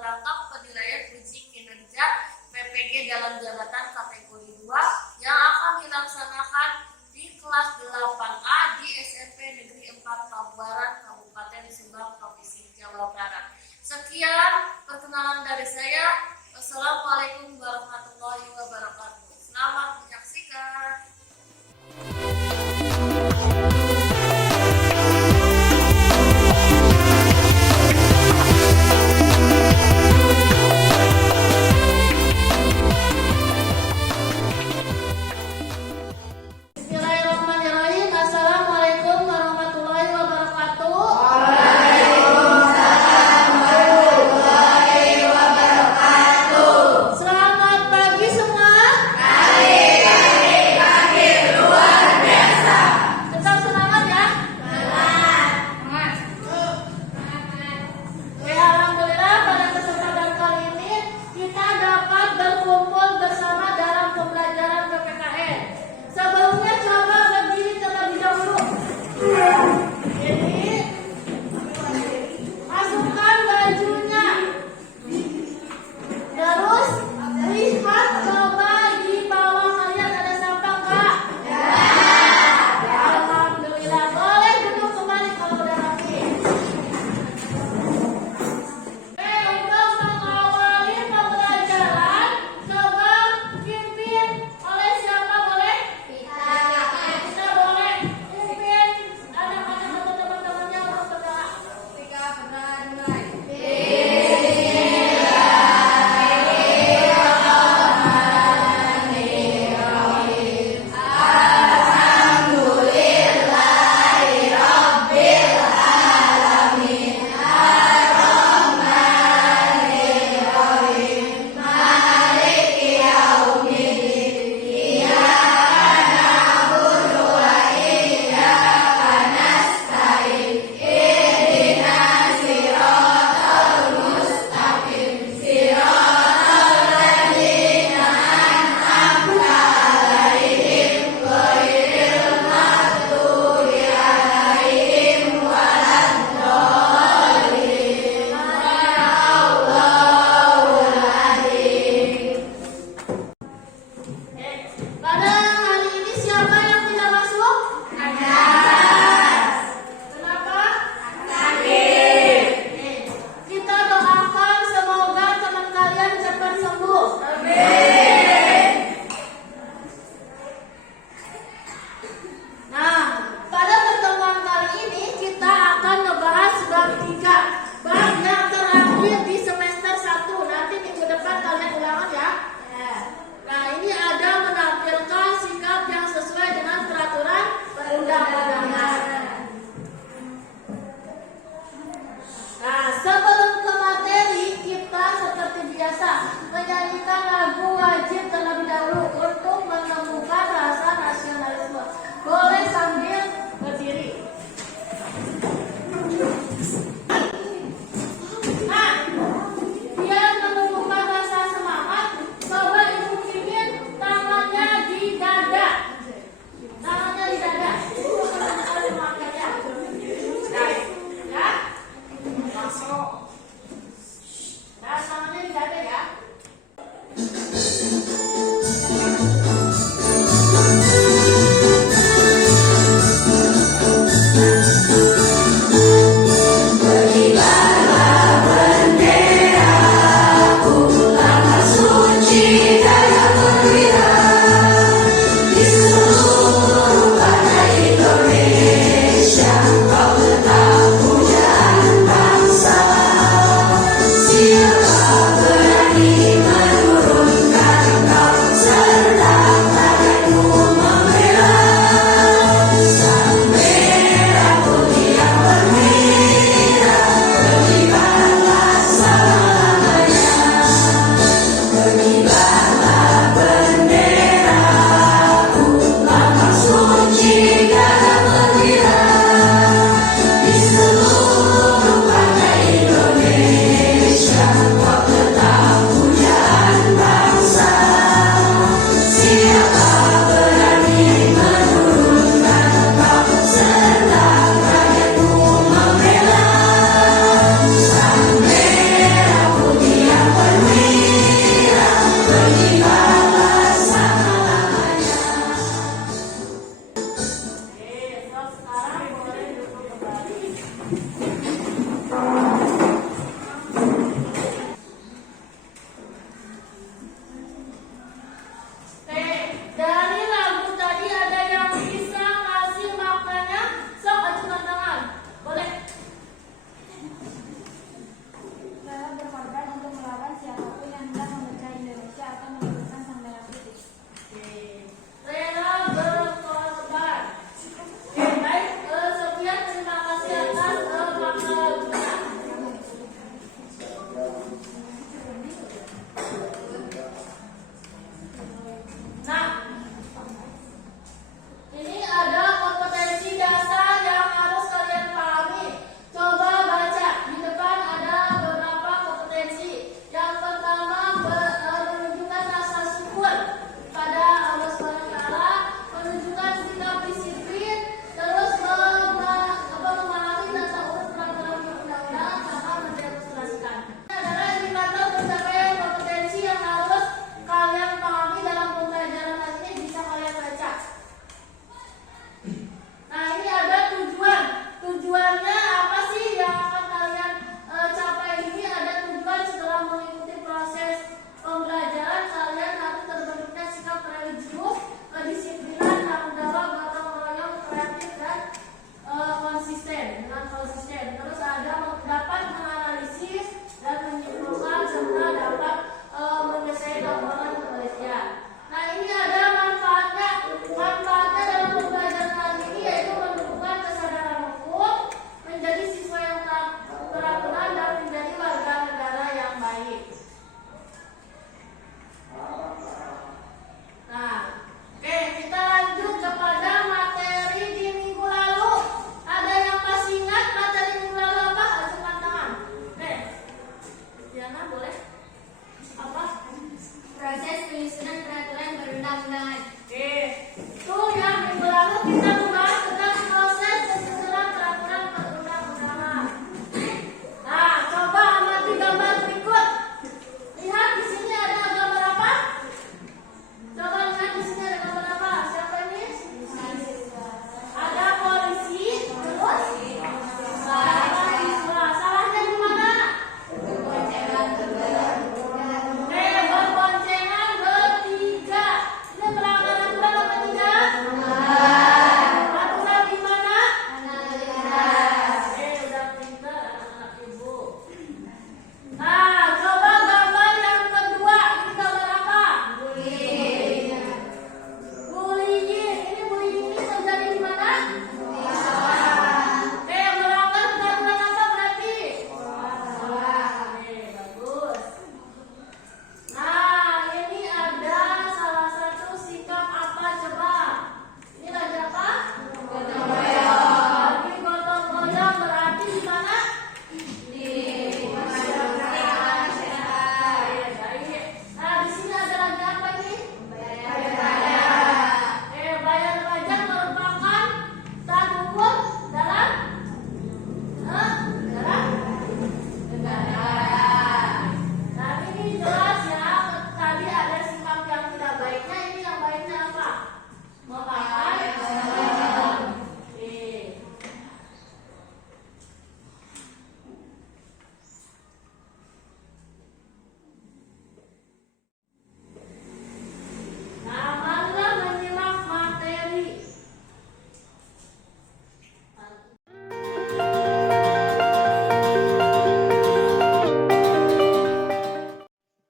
rangkap penilaian uji kinerja PPG dalam jabatan kategori 2 yang akan dilaksanakan di kelas 8A di SMP Negeri 4 Pabuaran, Kabupaten Subang, Provinsi Jawa Barat. Sekian perkenalan dari saya. Wassalamualaikum warahmatullahi wabarakatuh. Selamat menyaksikan. Bismillahirrahmanirrahim. Assalamualaikum warahmatullahi wabarakatuh.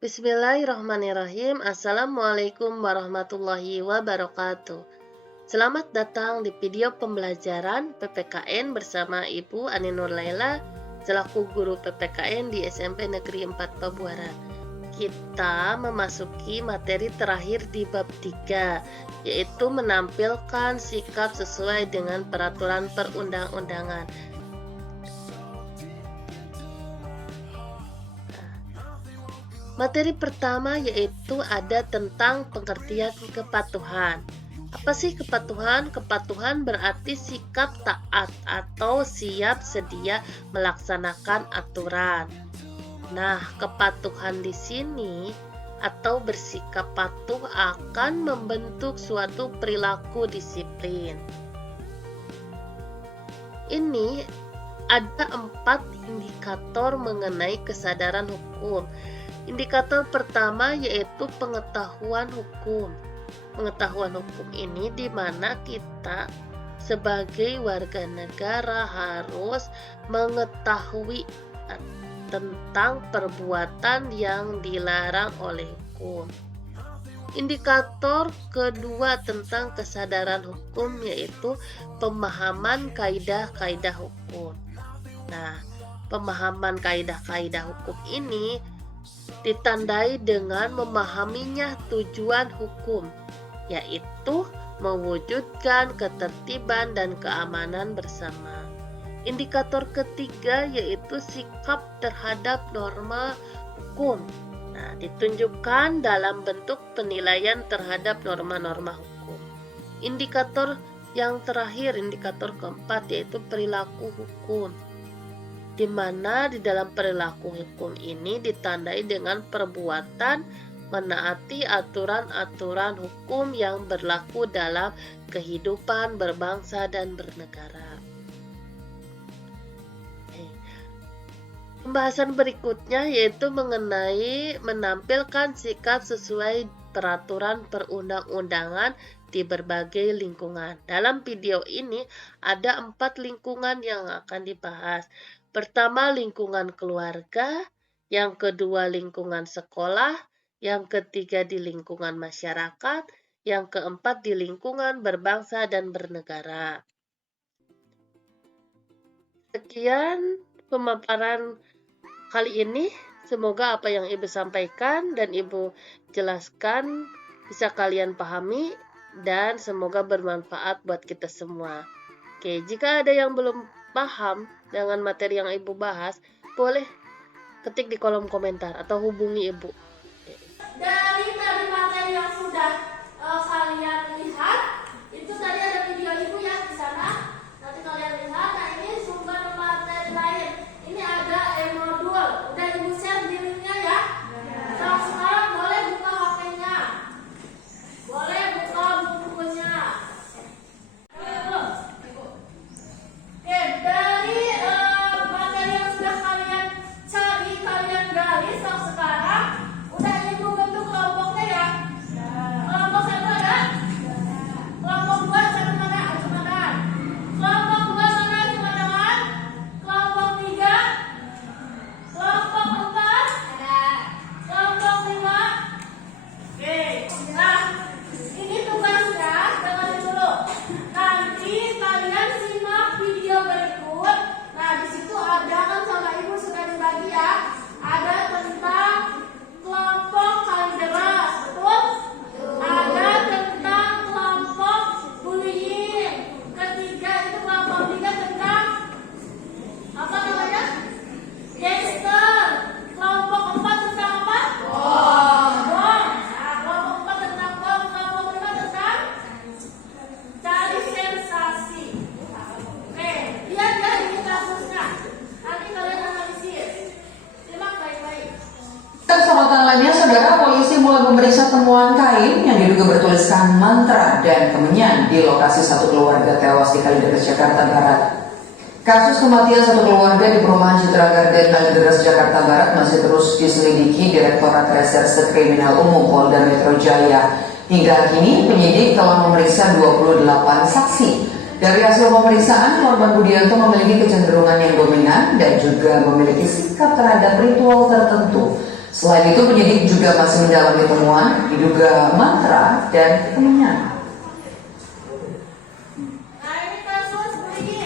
Bismillahirrahmanirrahim. Assalamualaikum warahmatullahi wabarakatuh. Selamat datang di video pembelajaran PPKN bersama Ibu Ani Nur Laila selaku guru PPKN di SMP Negeri 4 Pabuaran. Kita memasuki materi terakhir di bab 3, yaitu menampilkan sikap sesuai dengan peraturan perundang-undangan. Materi pertama yaitu ada tentang pengertian kepatuhan. Apa sih kepatuhan? Kepatuhan berarti sikap taat atau siap sedia melaksanakan aturan. Nah, kepatuhan di sini atau bersikap patuh akan membentuk suatu perilaku disiplin. Ini ada 4 indikator mengenai kesadaran hukum. Indikator pertama yaitu pengetahuan hukum. Pengetahuan hukum ini di mana kita sebagai warga negara harus mengetahui tentang perbuatan yang dilarang oleh hukum. Indikator kedua tentang kesadaran hukum yaitu pemahaman kaidah-kaidah hukum. Nah, pemahaman kaidah-kaidah hukum ini ditandai dengan memahaminya tujuan hukum, yaitu mewujudkan ketertiban dan keamanan bersama. Indikator ketiga yaitu sikap terhadap norma hukum. Nah, ditunjukkan dalam bentuk penilaian terhadap norma-norma hukum. Indikator yang terakhir, indikator keempat yaitu perilaku hukum, di mana di dalam perilaku hukum ini ditandai dengan perbuatan menaati aturan-aturan hukum yang berlaku dalam kehidupan berbangsa dan bernegara. Pembahasan berikutnya yaitu mengenai menampilkan sikap sesuai peraturan perundang-undangan di berbagai lingkungan. Dalam video ini ada 4 lingkungan yang akan dibahas. Pertama, lingkungan keluarga, yang kedua lingkungan sekolah, yang ketiga di lingkungan masyarakat, yang keempat di lingkungan berbangsa dan bernegara. Sekian pemaparan kali ini. Semoga apa yang Ibu sampaikan dan Ibu jelaskan bisa kalian pahami dan semoga bermanfaat buat kita semua. Oke, jika ada yang belum paham dengan materi yang Ibu bahas, boleh ketik di kolom komentar atau hubungi Ibu. Dari materi yang sudah kalian lihat, itu tadi ada video Ibu ya di sana. Nanti kalian lihat. Nah, ini sumber materi lain. Ini ada e-modul. Udah Ibu share di linknya ya. Nah, sekarang boleh buka HP-nya. Boleh buka buku-bukunya. Oke, dari materi yang sudah kalian cari, kalian gali sekarang, udah Ibu bentuk kelompoknya ya. Kelompok 1 ada? Kelompok 2 sana mana? Cuma tangan. Kelompok 2 sana cuma tangan. Kelompok 3. Kelompok 4. Ada. Kelompok 5. Oke. Nah, ini tugasnya, dengerin dulu. Nanti kalian simak video berikut. Nah, di situ ada kan sama Ibu sudah dibagi ya. Ada tentang kelompok kalideras, betul? Ada tentang kelompok bullying. Ketiga itu kelompok 3 tentang apa namanya? Gangster. Kelompok 4 tentang apa? Bom. Nah, kelompok 4 tentang bom. Kelompok 5 tentang cari sensasi. Oke, lihat ya ini kasusnya. Nanti kalian analisis. Simak baik-baik. Kesempatan lainnya, saudara, polisi mulai memeriksa temuan kain yang diduga bertuliskan mantra dan kemenyan di lokasi satu keluarga tewas di Kalideres, Jakarta Barat. Kasus kematian satu keluarga di perumahan Citra Garden, Kalideres, Jakarta Barat masih terus diselidiki Direktorat Reserse Kriminal Umum Polda Metro Jaya. Hingga kini penyidik telah memeriksa 28 saksi. Dari hasil pemeriksaan, korban Budianto memiliki kecenderungan yang dominan dan juga memiliki sikap terhadap ritual tertentu. Selain itu, penyidik juga masih mendalami temuan diduga mantra dan kemenyan. Nah, ini kasus bunyi.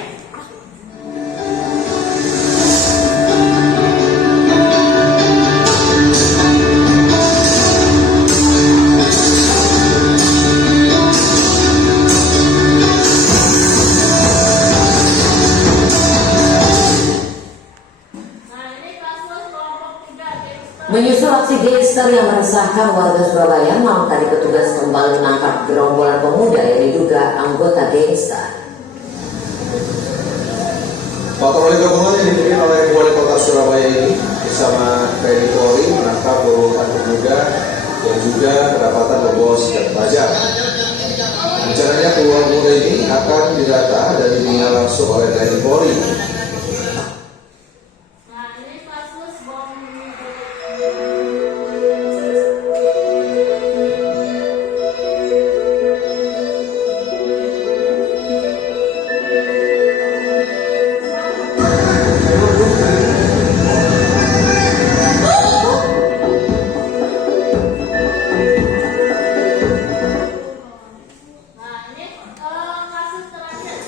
Nah, ini kasus kelompok 3 gangster. Menyusul aksi gangster yang meresahkan warga Surabaya, malam tadi petugas kembali menangkap gerombolan pemuda yang diduga anggota gangster. Patroli gabungan yang dipimpin oleh Wali Kota Surabaya ini bersama TNI Polri menangkap beberapa pemuda yang juga kedapatan membawa senjata tajam. Rencananya puluhan pemuda ini akan didata dan dibina langsung oleh TNI Polri. Nah, ini kasus bom. Nah, ini kasus terakhir.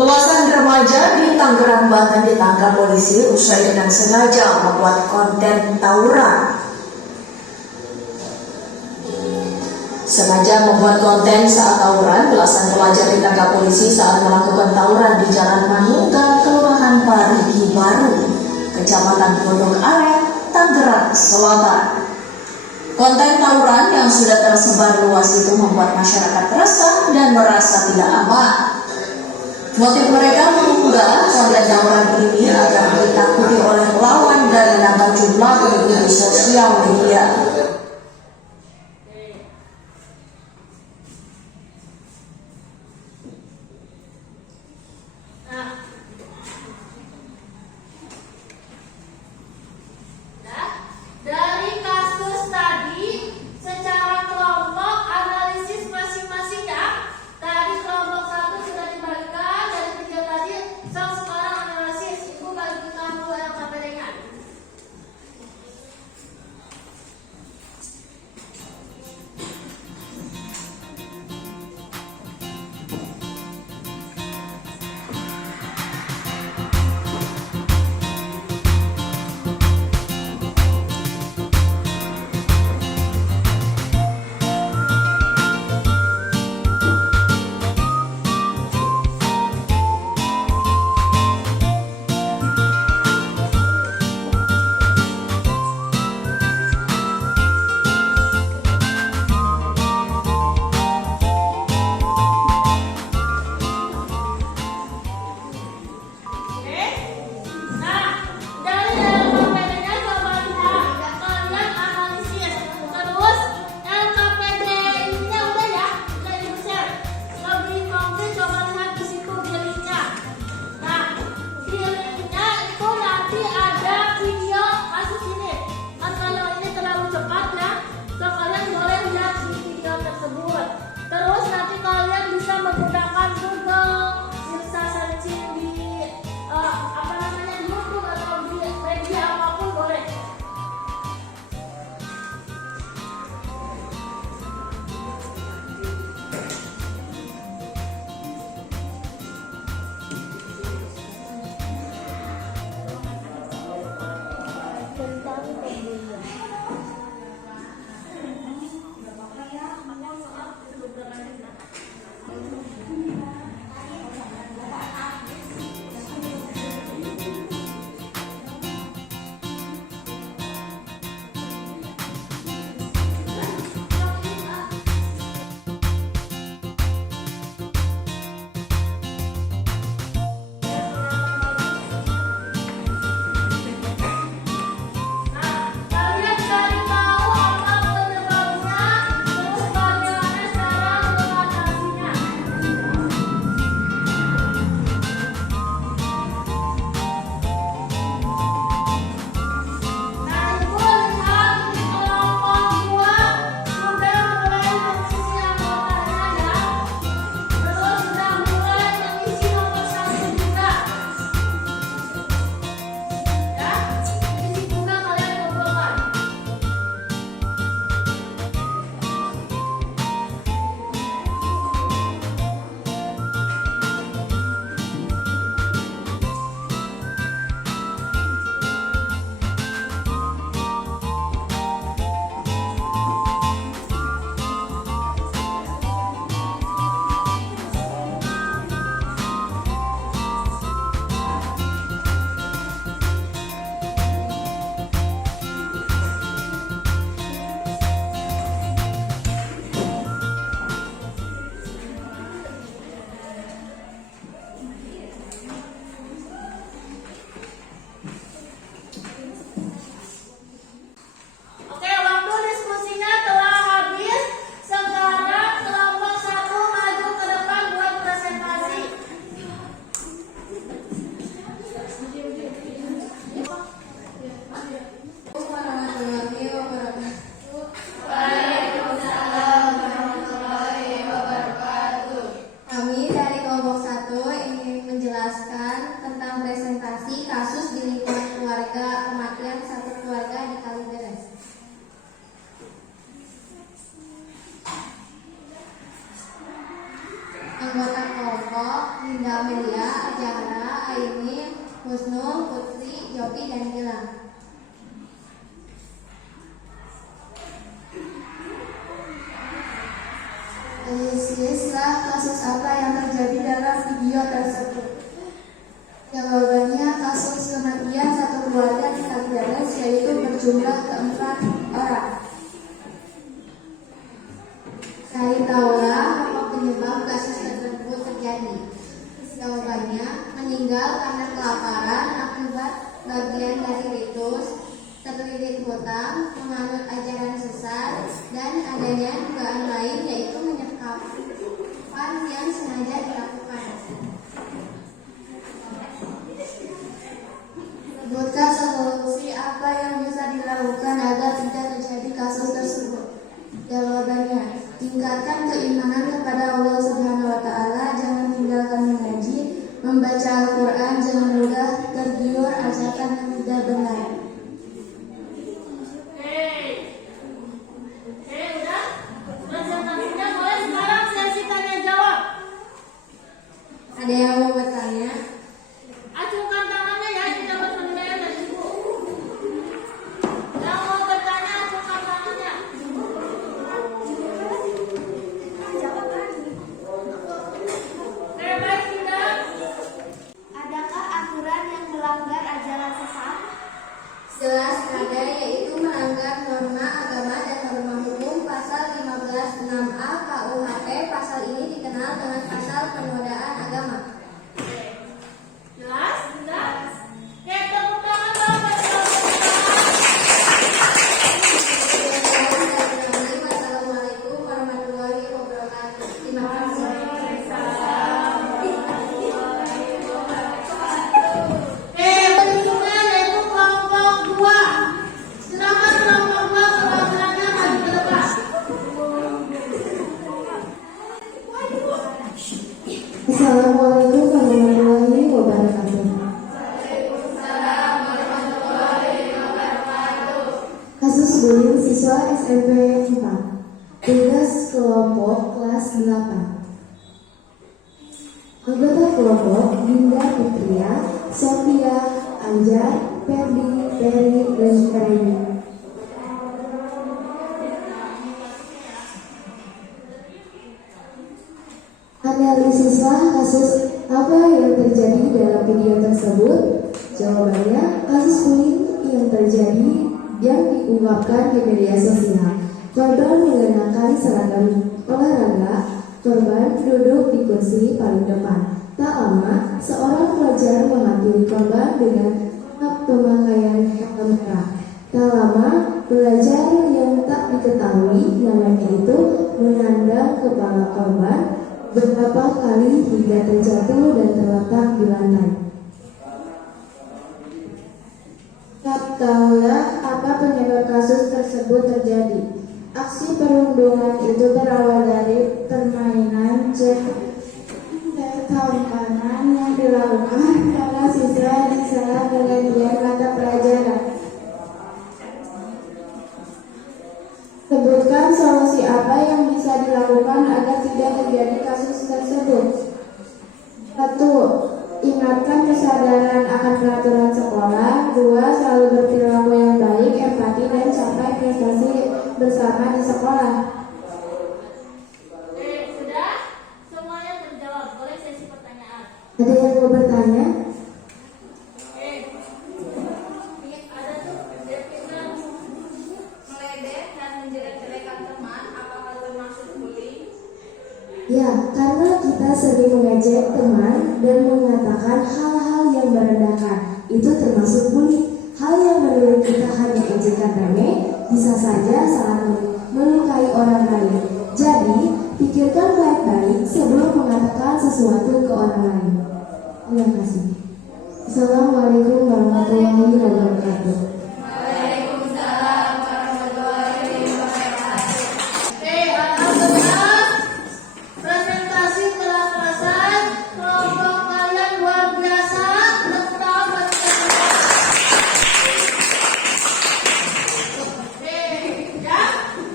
Belasan remaja di Tangerang, Banten ditangkap polisi usai dengan sengaja membuat konten tawuran. Sengaja membuat konten saat tawuran, belasan pelajar ditangkap polisi saat melakukan tawuran di Jalan Manunggal, Kelurahan Parigi Baru, Kecamatan Pondok Aren, Tangerang Selatan. Konten tawuran yang sudah tersebar luas itu membuat masyarakat resah dan merasa tidak aman. Motif mereka mengunggah konten tawuran ini agar ditakuti oleh lawan dan menambah jumlah pendukung di sosial media. Nah, dari kasus tadi secara kelompok analisis masing-masingnya. Tadi kelompok 1 sudah dibagikan dari 3 tadi. Sekarang analisis. Ibu bagi kamu yang sampai ringan. Husnul, Putri, Yopi, dan Gilang. Analisislah kasus apa yang terjadi dalam video tersebut. Jawabannya, kasus kematian satu keluarga di Kalideres, yaitu berjumlah keempat orang. Cari tahulah apa penyebab kasus tersebut terjadi. Jawabannya, meninggal karena kelaparan akibat bagian dari ritus, terlilit hutang, menganut ajaran sesat, dan adanya dugaan lain yaitu menyekapan yang sengaja dilakukan. Sebutkan solusi apa yang bisa dilakukan agar tidak terjadi kasus tersebut. Jawabannya, tingkatkan keimanan kepada Allah Subhanahu wa Ta'ala, jangan tinggalkan mengaji, membaca Al-Quran, jangan mudah tergiur ajakan yang tidak benar. Udah? Presentasinya boleh sekarang sesi tanya jawab. Ada yang mau bertanya? Acungkan tangannya ya, kita bertanya dari ibu. Yang mau bertanya, acungkan tangannya. Baik, sudah. Adakah aturan yang melanggar ajaran sesat? Jelas ada, yaitu melanggar norma agama dan norma hukum pasal 15(6)A KUHP. Pasal ini dikenal dengan pasal penodaan agama. Jelas? Sudah? Oke, tepuk tangan dong. Wassalamualaikum warahmatullahi wabarakatuh. Terima kasih. Perhitungan yaitu kelompok 2. Silakan kelompok 2 kelompoknya maju ke depan. Assalamualaikum warahmatullahi wabarakatuh. Kasus bullying siswa SMP 4. Tugas kelompok kelas 8. Anggota kelompok Dinda Fitria, Sophia, Anjar, Ferdi, Ferry, dan Ferry. Analisislah kasus apa yang terjadi dalam video tersebut. Jawabannya, kasus bullying yang terjadi yang diungkapkan di media sosial. Korban mengenakan seragam olahraga, korban duduk di kursi paling depan. Tak lama, seorang pelajar menghampiri korban dengan pemakaian helm merah. Tak lama, pelajar yang tak diketahui namanya itu menendang kepala korban beberapa kali hingga terjatuh dan terletak di lantai. Tahulah apa penyebab kasus tersebut terjadi. Aksi perundungan itu berawal dari permainan kawanan yang dilakukan karena siswa diserang dengan mata pelajaran. Sebutkan solusi apa yang bisa dilakukan agar tidak terjadi kasus tersebut. 1. Ingatkan kesadaran akan peraturan sekolah. 2. Selalu berperilaku yang baik, empati, dan capai prestasi bersama di sekolah. Sudah? Semuanya terjawab. Boleh sesi pertanyaan. Ada yang mau bertanya? Ada tuh definisi meledek dan menjelek-jelekan teman, apakah termasuk bullying? Ya, karena kita sering mengejek teman dan mengatakan hal-hal yang merendahkan, itu termasuk bullying. Hal yang menurut kita hanya ejekan remeh, bisa saja sangat melukai orang lain. Jadi, pikirkan baik-baik sebelum mengatakan sesuatu ke orang lain. Terima kasih. Assalamualaikum warahmatullahi wabarakatuh. Alhamdulillah, presentasi telah selesai. Kelompok kalian luar biasa. Tepuk tangan bagi kalian. Ya,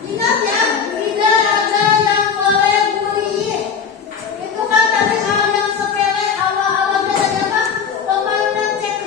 ingat ya, tidak ada yang boleh bullying. Itu kan tadi hal yang sepele, awal-awalnya dari apa? Pemainan CK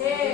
Oke.